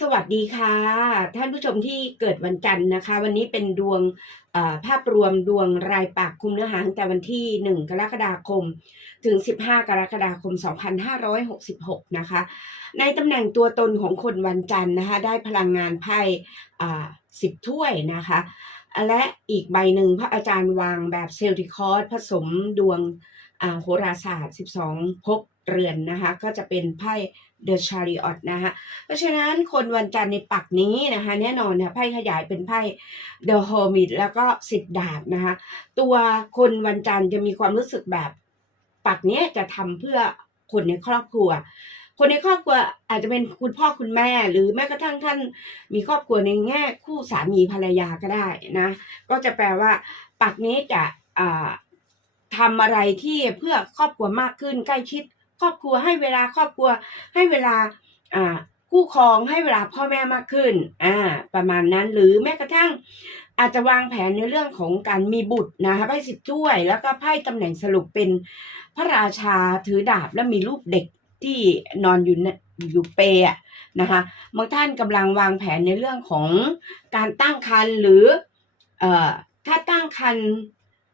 สวัสดีค่ะ ท่านผู้ชมที่เกิดวันจันทร์นะคะ วันนี้เป็นดวงภาพรวมดวงรายปากคุมเนื้อหาตั้งแต่วันที่ 1 กรกฎาคม ถึง 15 กรกฎาคม 2566 นะคะ ในตำแหน่งตัวตนของคนวันจันทร์นะคะ ได้พลังงานไพ่อ่า10ถ้วยนะคะ และอีกใบหนึ่งพระอาจารย์วางแบบเซลติคอร์สผสมดวง โหราศาสตร์ 12ภพเรือนนะคะก็จะเป็นไพ่ The Chariot นะคะเพราะฉะนั้นคนวันจันทร์ในปักนี้นะคะแน่นอนเนี่ยไพ่ขยายเป็นไพ่ The Hermit แล้วก็สิบดาบนะคะตัวคนวันจันทร์จะมีความรู้สึกแบบปักนี้จะทำเพื่อคนในครอบครัว คนในครอบครัวอาจจะเป็นคุณพ่อคุณแม่ หรือแม้กระทั่งท่านมีครอบครัวในแง่คู่สามีภรรยาก็ได้นะก็จะแปลว่าปักนี้จะอ่า ทำอะไรที่เพื่อครอบครัวมากขึ้นใกล้ชิด ครอบครัวให้เวลาครอบครัวให้เวลาอ่าคู่ครองให้เวลาพ่อแม่มากขึ้น อ่า ประมาณนั้น หรือแม้กระทั่ง อาจจะวางแผนในเรื่องของการมีบุตรนะคะไพ่สิบถ้วย แล้วก็ไพ่ตำแหน่งสรุปเป็นพระราชาถือดาบและมีรูปเด็กที่นอนอยู่ในอยู่เปรอะนะคะบางท่านกำลังวางแผนในเรื่องของการตั้งครรภ์หรือ เอ่อ ถ้าตั้งครรภ์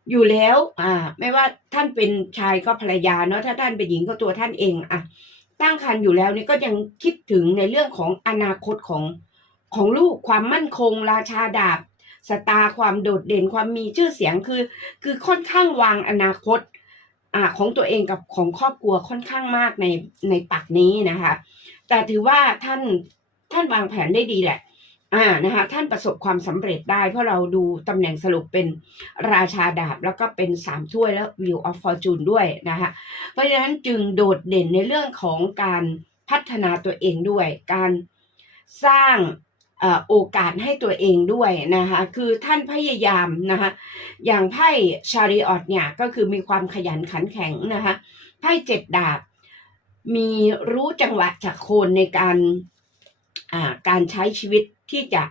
อยู่แล้ว อ่า ไม่ว่าท่านเป็นชายก็ภรรยาเนาะถ้าท่านเป็นหญิงก็ตัวท่านเองอะตั้งครรภ์อยู่แล้วนี่ก็ยังคิดถึงในเรื่องของอนาคตของของลูกความมั่นคง ราชาดาบสตาร์ความโดดเด่นความมีชื่อเสียงคือ คือค่อนข้างวางอนาคตอ่าของตัวเองกับของครอบครัวค่อนข้างมากในในปักนี้นะคะ แต่ถือว่าท่านท่านวางแผนได้ดีแหละ อ่านะคะท่านประสบความสำเร็จได้ เพราะเราดูตำแหน่งสรุปเป็นราชาดาบ แล้วก็เป็นสามถ้วยแล้ว Wheel of Fortune ด้วยนะคะเพราะฉะนั้นจึงโดดเด่นในเรื่องของการพัฒนาตัวเองด้วย การสร้างอโอกาสให้ตัวเองด้วยนะคะคือท่านพยายามนะคะอย่างไพ่ชาริออตเนี่ยก็คือมีความขยันขันแข็งนะคะไพ่เจ็ดดาบ มีรู้จังหวะจากโคนในการ การใช้ชีวิตที่จะ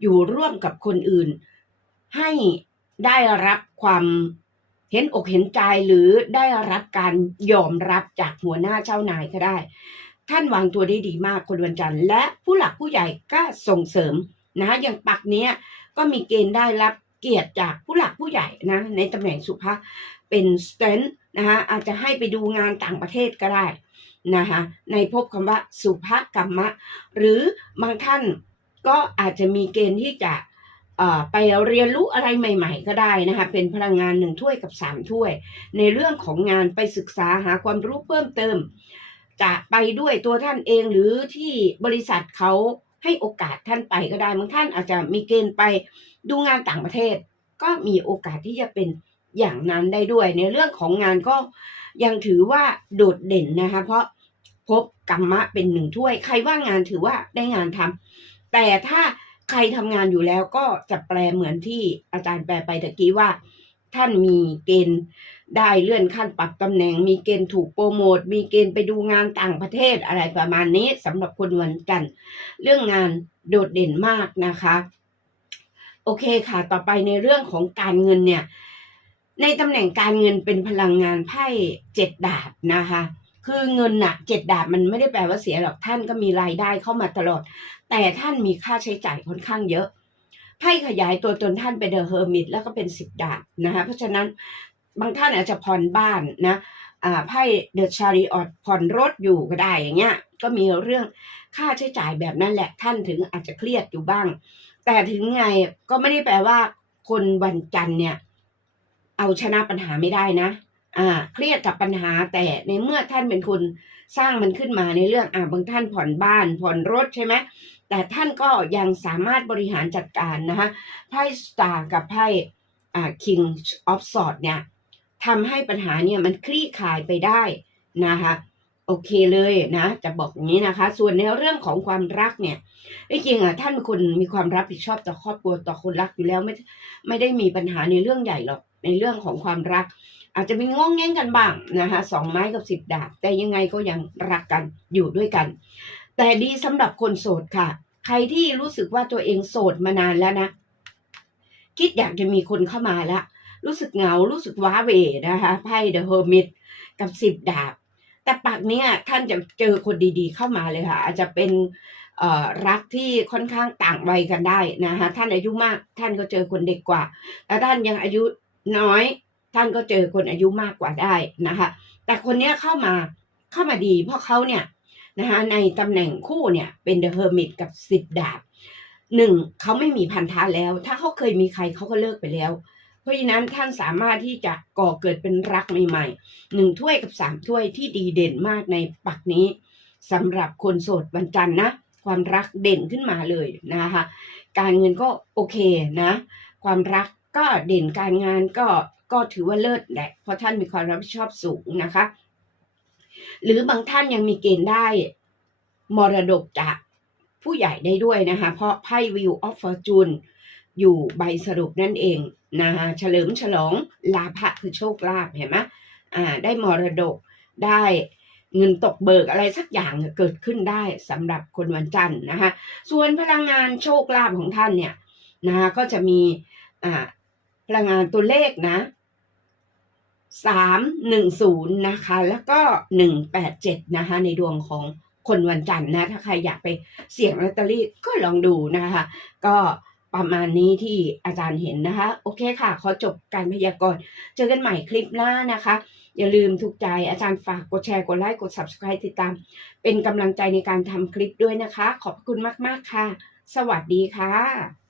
อยู่ร่วมกับคนอื่น ให้ได้รับความเห็นอกเห็นใจหรือได้รับการยอมรับจากหัวหน้าเจ้านายก็ได้ ท่านวางตัวได้ดีมากคนวันจันทร์และผู้หลักผู้ใหญ่ก็ส่งเสริมนะอย่างปักเนี้ยก็มีเกณฑ์ได้รับเกียรติจากผู้หลักผู้ใหญ่นะในตำแหน่งสุภาเป็นสเตน นะคะอาจจะให้ไปดูงานต่างประเทศก็ได้นะคะในภพคำว่าสุภกรรมะ หรือบางท่านก็อาจจะมีเกณฑ์ที่จะเออไปเรียนรู้อะไรใหม่ ๆ ก็ได้นะคะเป็นพลังงานหนึ่งถ้วยกับสามถ้วย ในเรื่องของงานไปศึกษาหาความรู้เพิ่มเติม จะไปด้วยตัวท่านเองหรือที่บริษัทเขาให้โอกาสท่านไปก็ได้บางท่านอาจจะมีเกณฑ์ไปดูงานต่างประเทศ ก็มีโอกาสที่จะเป็น อย่างนั้นได้ด้วย ในเรื่องของงานก็ยังถือว่าโดดเด่นนะคะ เพราะพบกรรมะเป็นหนึ่งถ้วย ใครว่างงานถือว่าได้งานทำแต่ถ้าใครทำงานอยู่แล้วก็จะแปลเหมือนที่อาจารย์แปลไปตะกี้ว่า ท่านมีเกณฑ์ได้เลื่อนขั้นปรับตำแหน่ง มีเกณฑ์ถูกโปรโมท มีเกณฑ์ไปดูงานต่างประเทศอะไรประมาณนี้สำหรับคนวันจันทร์เรื่องงานโดดเด่นมากนะคะ โอเคค่ะ ต่อไปในเรื่องของการเงินเนี่ย ในตำแหน่งการเงินเป็นพลังงานไพ่เจ็ดดาบนะคะ คือเงินหน่ะเจ็ดดาบมันไม่ได้แปลว่าเสียหรอกท่านก็มีรายได้เข้ามาตลอด แต่ท่านมีค่าใช้จ่ายค่อนข้างเยอะไพ่ขยายตัวตนท่านเป็นเดอะเฮอร์มิตแล้วก็เป็นสิบดาบนะคะเพราะฉะนั้นบางท่านอาจจะผ่อนบ้านนะอ่าไพ่เดอะชาริออตผ่อนรถอยู่ก็ได้อย่างเงี้ยก็มีเรื่องค่าใช้จ่ายแบบนั้นแหละท่านถึงอาจจะเครียดอยู่บ้าง แต่ถึงไงก็ไม่ได้แปลว่าคนวันจันทร์เนี่ย เอาชนะปัญหาไม่ได้นะ อ่า เครียดกับปัญหาแต่ในเมื่อท่านเป็นคนสร้างมันขึ้นมาในเรื่องอ่าบางท่านผ่อนบ้านผ่อนรถใช่ไหมแต่ท่านก็ยังสามารถบริหารจัดการนะคะไพ่สตาร์กับไพ่อ่าคิงออฟสอดเนี่ยทำให้ปัญหาเนี่ยมันคลี่คลายไปได้นะคะ โอเคเลยนะ จะบอกอย่างนี้นะคะ ส่วนในเรื่องของความรักเนี่ยที่จริงอะท่านเป็นคนมีความรับผิดชอบต่อครอบครัวต่อคนรักอยู่แล้วไม่ไม่ได้มีปัญหาในเรื่องใหญ่หรอกในเรื่องของความรัก อาจจะมีง้องแง้งกันบ้างนะคะสองไม้กับสิบดาบ แต่ยังไงก็ยังรักกันอยู่ด้วยกัน แต่ดีสำหรับคนโสดค่ะ ใครที่รู้สึกว่าตัวเองโสดมานานแล้วนะ คิดอยากจะมีคนเข้ามาแล้วรู้สึกเหงารู้สึกว้าเวนะคะไพ่เดอะเฮอร์มิตกับสิบดาบ แต่ปากเนี้ยท่านจะเจอคนดีๆเข้ามาเลยค่ะ อาจจะเป็นรักที่ค่อนข้างต่างวัยกันได้นะคะท่านอายุมากท่านก็เจอคนเด็กกว่าแล้วท่านยังอายุน้อย ท่านก็เจอคนอายุมากกว่าได้นะคะ แต่คนเนี้ยเข้ามาเข้ามาดี เพราะเขาเนี่ยนะคะในตำแหน่งคู่เนี่ยเป็นเดอะเฮอร์มิตกับสิบดาบหนึ่งเขาไม่มีพันธะแล้ว ถ้าเขาเคยมีใครเขาก็เลิกไปแล้ว เพราะฉะนั้นท่านสามารถที่จะก่อเกิดเป็นรักใหม่ๆหนึ่งถ้วยกับสามถ้วยที่ดีเด่นมากในปักนี้สำหรับคนโสดวันจันทร์นะ ความรักเด่นขึ้นมาเลยนะคะการเงินก็โอเคนะ ความรักก็เด่นการงานก็ก็ถือว่าเลิศแหละเพราะท่านมีความรับผิดชอบสูงนะคะ หรือบางท่านยังมีเกณฑ์ได้มรดกจากผู้ใหญ่ได้ด้วยนะคะ เพราะไพ่วิวออฟฟอร์จูน อยู่ใบสรุปนั่นเองนะคะเฉลิมฉลองลาภะคือโชคลาภเห็นไหมอ่าได้มรดกได้เงินตกเบิกอะไรสักอย่างเกิดขึ้นได้สำหรับคนวันจันทร์นะคะส่วนพลังงานโชคลาภของท่านเนี่ยนะคะก็จะมีอ่าพลังงานตัวเลขนะสามหนึ่งศูนย์นะคะ แล้วก็หนึ่งแปดเจ็ดนะคะ ในดวงของคนวันจันทร์นะ ถ้าใครอยากไปเสี่ยงลอตเตอรี่ก็ลองดูนะคะ ก็ ประมาณนี้ที่อาจารย์เห็นนะคะ โอเคค่ะ ขอจบการพยากรณ์เจอกันใหม่คลิปหน้านะคะ อย่าลืมถูกใจอาจารย์ฝากกดแชร์กดไลค์กด subscribe ติดตาม เป็นกำลังใจในการทำคลิปด้วยนะคะ ขอบคุณมาก ๆ ค่ะ สวัสดีค่ะ